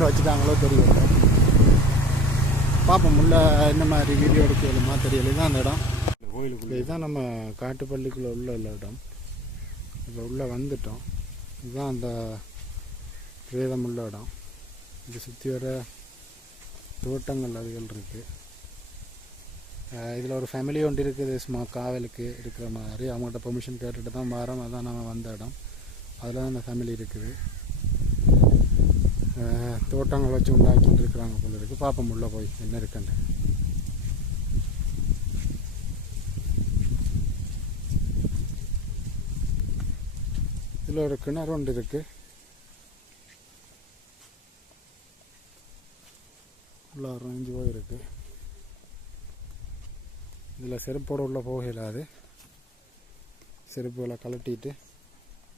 கொண்டு வச்சுட்டாங்களோ தெரியல. பார்ப்போம் உள்ள என்ன மாதிரி வீடியோ எடுக்கலுமா தெரியல. இதுதான் அந்த இடம் கோயிலுக்குள்ளே. இதுதான் நம்ம காட்டுப்பள்ளிக்குள்ளே உள்ள இடம். இப்போ உள்ளே வந்துட்டோம். இதுதான் அந்த பிரேதம் உள்ள இடம். இது சுற்றி வர தோட்டங்கள் அதுகள் இருக்குது. இதில் ஒரு ஃபேமிலி ஒன்று இருக்குது சும்மா காவலுக்கு இருக்கிற மாதிரி. அவங்கள்ட்ட பெர்மிஷன் கேட்டுட்டு தான் வரோம். அதான் நம்ம வந்த இடம். அதில் தான் அந்த ஃபேமிலி இருக்குது. தோட்டங்கள் வச்சு உண்டாக்கிட்டு இருக்கிறாங்க போல இருக்குது. பார்ப்போம் உள்ளே போய் என்ன இருக்குன்னு. இதில் ஒரு கிணறு ஒன்று இருக்குது. உள்ள ரேஞ்சு போயிருக்கு. இதில் செருப்போடு உள்ளே போக இல்லாது. செருப்புகளை கலட்டிட்டு